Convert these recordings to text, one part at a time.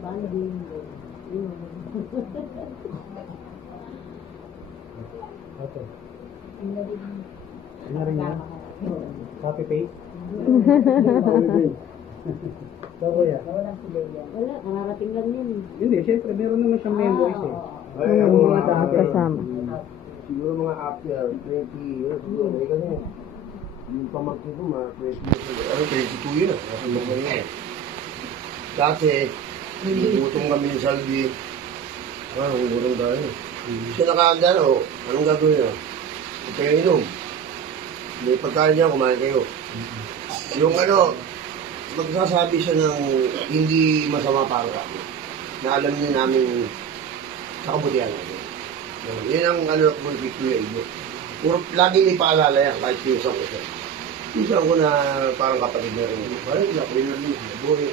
banding. Okay. Ano rin yan? Copy paste? So, kuya? Wala, kararating lang yun. Hindi, syempre, meron naman siyang memories eh. Ay, ako mga dati. Kasama. Siguro mga after 20 years ago. Kasi yung pamangkin ko, mga 20 years ago. Ano, 22 years. Kasi mga ganyan. Dati, gutom kami ng salvi. Gutom tayo. Siya nakahanda, o, anong gagawin niya? Huwag kayo inom. May pagkain niya, kumain kayo. Yung ano, magsasabi siya ng hindi masama para sa amin. Na alam niya namin sa kabutihan natin. Yan ang ano ko ng Victoria Ibo. Puro lagi ipaalala yan kahit pinsan ko siya. Pinsan ko na parang kapatid na rin. Parang hindi ako rin buhay.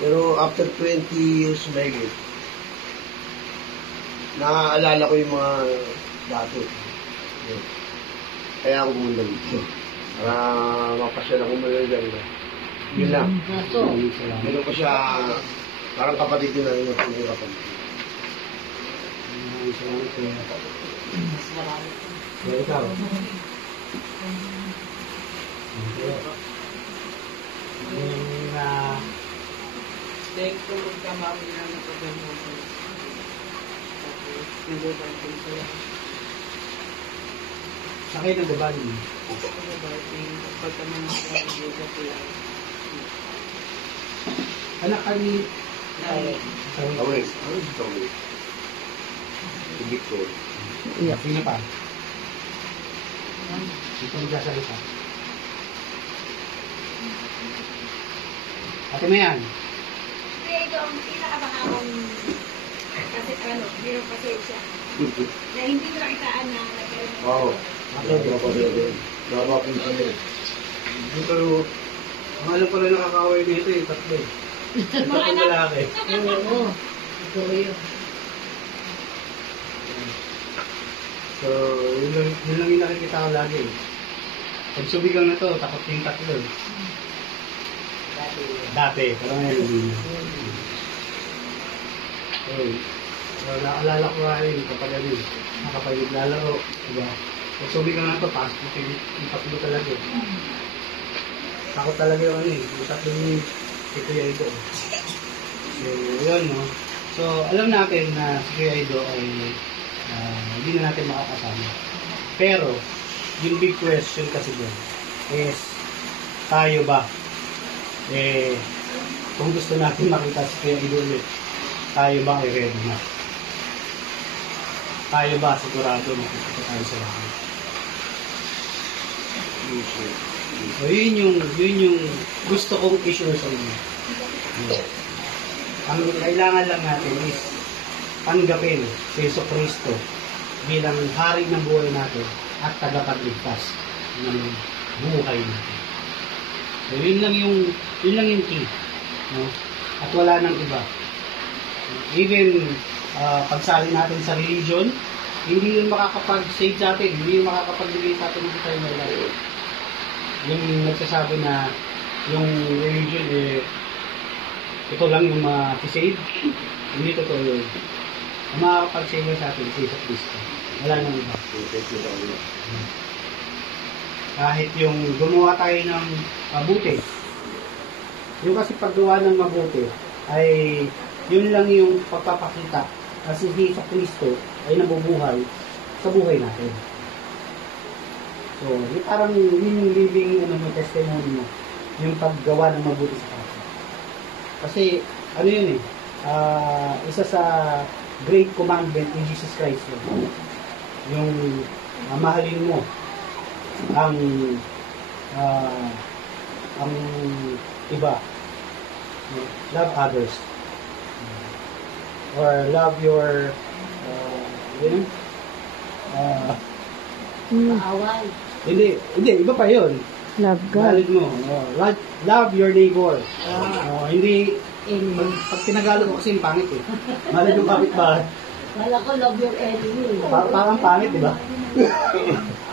Pero after 20 years na higit, naaalala ko yung mga dati. Kaya ako pumunta dito. Para mapasyal ako malagal. Yun lang. Meron ko siya, parang kapatid din na rin yung kapatid. Ikaw? Dahil kung magkamami na napagano'n ko. Tapos, nagbabanting ko lang. Sakay ng gabali. Nagbabanting, pagka mga nagbabanting ko lang. Anak kami. Away. Ano dito away? Si Victor. Iya. Sino pa? Ito magsasalita. Ate mo yan. Ito ang pinakabakawang kasi ano, mayroong pasensya. Na hindi ko nakitaan na nagkaroon. Oo. Baba po siya. Pero, ang alam ko rin nakakaway dito eh, tatlo eh. Mga anak. Malaki. Oo. Ito yun. So, yun lang yung nakikita ko lagi eh. Pag subigang na to, takot yung tatlo eh. Dati, pero ngayon hindi na. So, naalala ko nga rin kapag ano, kapag naglalaro, diba? Pag subigang na to, pasok yung tatlo talaga eh. Takot talaga yung ano eh, yung tatlo yung si Kuya Ido. So, yun no. So, alam natin na si Kuya Ido ay hindi na natin makakasama. Pero, yung big question kasi doon is, tayo ba? Kung gusto natin makita si Kuya Ido ulit, tayo ba ay ready na? Tayo ba sigurado makikita tayo sa lahat? So, yun yung gusto kong issue sa inyo. Ang kailangan lang natin is tanggapin si Jesucristo bilang hari ng buhay natin at tagapagligtas ng buhay natin. So, yun lang yung key. No? At wala nang iba. Even pagsali natin sa religion, hindi yun makakapag-save sa atin, hindi yun makakapagbigay sa atin ng eternal life. Yung nagsasabi na yung religion ito lang yung ma-save, hindi totoo yun. Ang makakapag-save sa atin si Jesucristo. Wala nang iba. Kahit yung gumawa tayo ng mabuti, yung kasi paggawa ng mabuti ay yun lang yung pagpapakita kasi si Jesucristo ay nabubuhay sa buhay natin. So, parang yun yung living testimony mo, yung paggawa ng mabuti sa kapwa. Kasi, ano yun isa sa great commandment ni Jesus Christ yun. Yung mahalin mo ang iba. Love others. Or love your Maaway. hindi, iba pa yun. Love God. Mahalin mo. Love your neighbor. Hindi, pag tinagalog ko kasi yung pangit eh. Mahalin yung kapitbahay. Kala ko love your enemy. Parang pangit, di ba?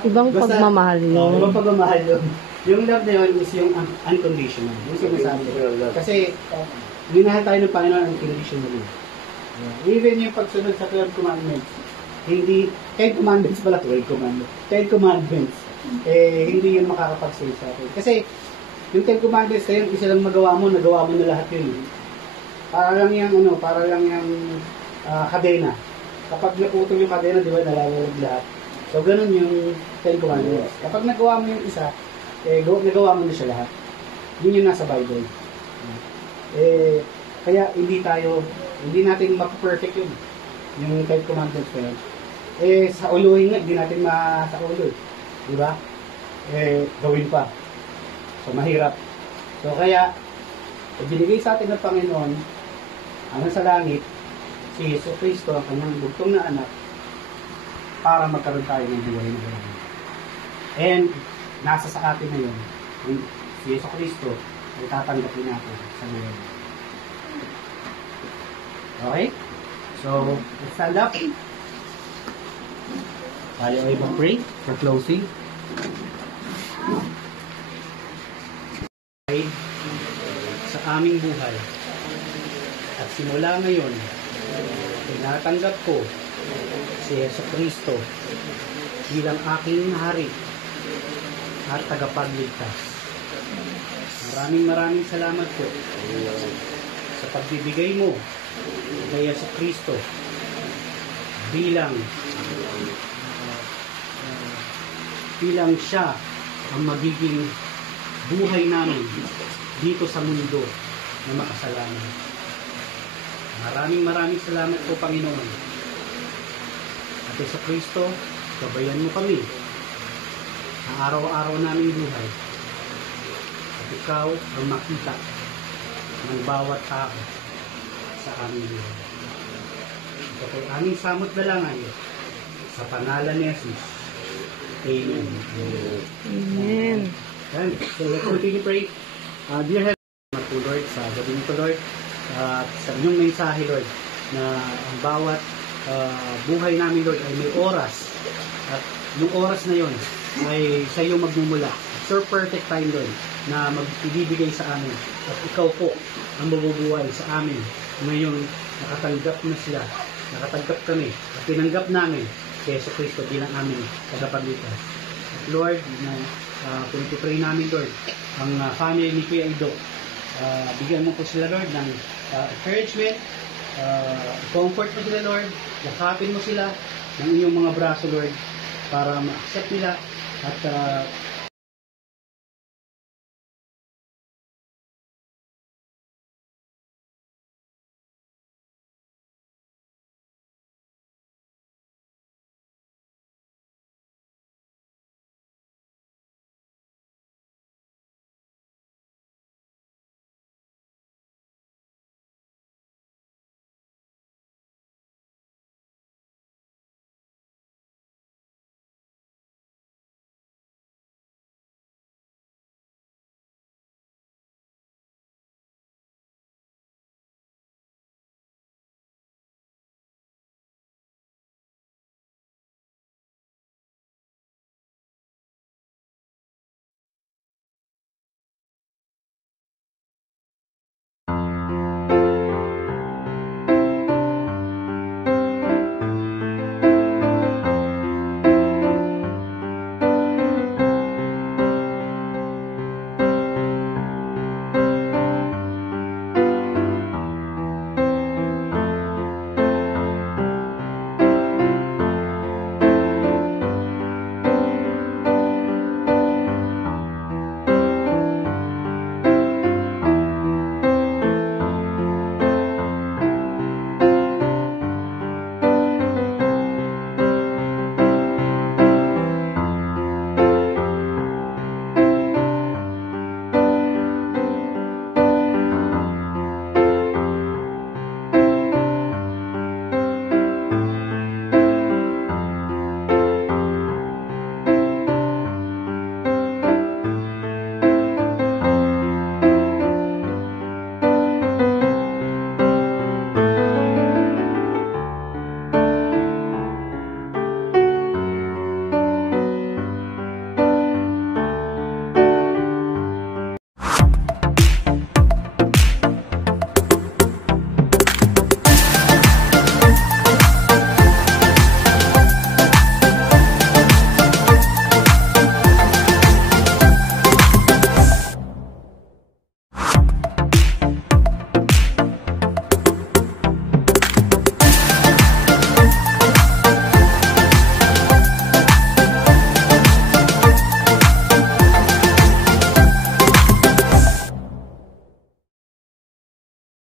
Ibang pagmamahal yun. Ibang pagmamahal yun. Yung love na yun is yung unconditional. Yung sinasabi. Kasi, minahal tayo ng Panginoon ang conditionally. Even yung pagsunod sa 12 commandments, hindi, 10 commandments pala, 12 commandments, 10 commandments, hindi yun makakapag-save sa atin. Kasi, yung 10 commandments na yun, isa lang nagawa mo na lahat yun. Para lang yung kadena. Kapag naputol yung kadena, di ba, nalalag lahat. So, ganun yung 10 commandments. Kapag nagawa mo yung isa, nagawa mo na siya lahat. Yun yung nasa Bible. Kaya hindi natin map-perfect yun. Yung 10 commandments na yun. Sa uluhin nga, hindi natin sa ulo. Di ba? Gawin pa. So, mahirap. So, kaya, binigay sa atin ng Panginoon, hanggang sa langit, si Yesu Cristo, ang kanyang bugtong na anak, para magkaroon tayo ng buhay na buhay. And, nasa sa atin na yun, si Yesu Cristo, ay tatanggapin natin sa buhay. Okay? So, let's stand up. Tayo ay mag-pray for closing. Sa aming buhay at simula ngayon, tinatanggap ko si Yesu Cristo bilang aking hari at tagapagligtas. Maraming salamat po sa pagbibigay mo kay Yesu Cristo bilang siya ang magiging buhay namin dito sa mundo na makasalanan. Maraming salamat po, Panginoon. At Yesu Cristo, gabayan mo kami sa araw-araw naming buhay. At ikaw ang makita ng bawat tao sa aming buhay. Ito po aming samot dalangan sa pangalan ni Jesus. Amen. Amen. And so let's continue to pray. Dear Heavenly Father, Lord, sa gabi nito, Lord, sa inyong mensahe, Lord, na ang bawat buhay namin, Lord, ay may oras. At yung oras na yon ay sa iyo magmumula. Sir, perfect time, Lord, na mag-ibibigay sa amin. At ikaw po ang mabubuhay sa amin. Ngayon, nakatanggap na sila. Nakatanggap kami. At tinanggap namin kay Yesu Cristo bilang aming tagapagligtas. At Lord, pray namin, Lord, ang family ni Kuya Ido. Bigyan mo po sila, Lord, ng encouragement, comfort mo sila, Lord, yakapin mo sila ng inyong mga braso, Lord, para ma-accept nila at